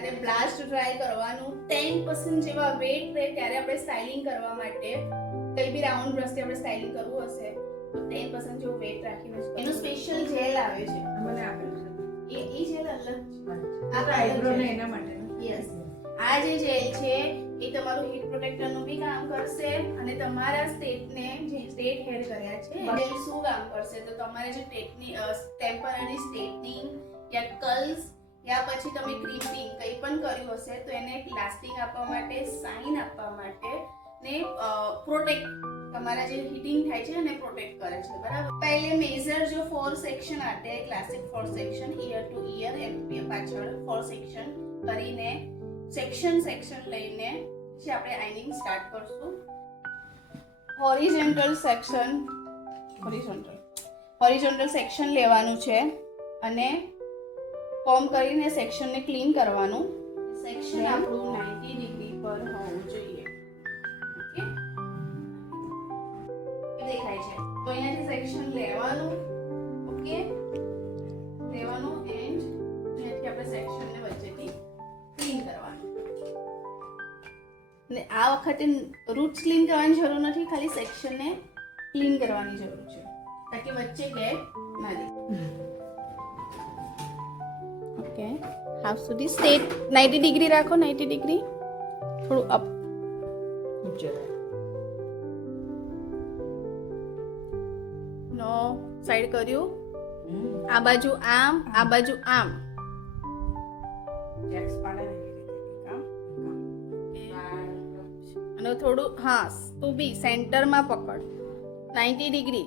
અને blast dry કરવાનું 10% જેવા વેટ રહે ત્યારે આપણે સ્ટાઇલિંગ કરવા માટે કઈ બી રાઉન્ડ બ્રશથી આપણે સ્ટાઇલિંગ કરવું હશે તો 10% જેવો વેટ રાખીને એનું સ્પેશિયલ જેલ આવે છે મને આપેલું છે એ જેલ અલગ છે આ આઈબ્રો ને એના માટે યસ આ જે જેલ છે એ તમારું હીટ પ્રોટેક્ટરનું બી કામ કરશે અને તમારા સ્ટેટને જે સ્ટેટ હેર કર્યા છે જેલ શું કામ કરશે તો તમારે જે ટેમ્પરરી સ્ટેટનિંગ યા કર્લ્સ યા પછી તમે ક્રિમ્પિંગ કંઈ પણ કર્યું હશે તો એને લાસ્ટિંગ આપવા માટે સાઇન આપવા માટે ને પ્રોટેક્ટ તમારા જે હીટિંગ થાય છે એને પ્રોટેક્ટ કરે છે બરાબર पहले मेजर जो 4 सेक्शन आते हैं classic 4 section year to year एम પાછળ 4 सेक्शन કરીને સેક્શન લઈને પછી આપણે આઇનિંગ સ્ટાર્ટ કરશું હોરિઝોન્ટલ સેક્શન લેવાનું છે અને કોમ કરીને સેક્શનને ક્લીન કરવાનું સેક્શન આપણું 90 ડિગ્રી પર હોવું જોઈએ ઓકે દેખાય છે તો અહીંયાથી સેક્શન લેવાનું ઓકે લેવાનું એન્ડ અહીંયાથી આપણે સેક્શનને વચ્ચેથી ક્લીન કરવાનું અને આ વખતે રૂટ્સ ક્લીન કરવાની જરૂર નથી ખાલી સેક્શનને ક્લીન કરવાની જરૂર છે તાકી વચ્ચે ગેપ ના દે ઓકે હાફ સુધી સ્ટેટ 90 ડિગ્રી રાખો 90 ડિગ્રી થોડું અપ નો સાઈડ કર્યું આ બાજુ આમ આ બાજુ આમ એક્સ પાડે ને એ રીતે કામ અને થોડું હા તું બી સેન્ટરમાં પકડ 90 ડિગ્રી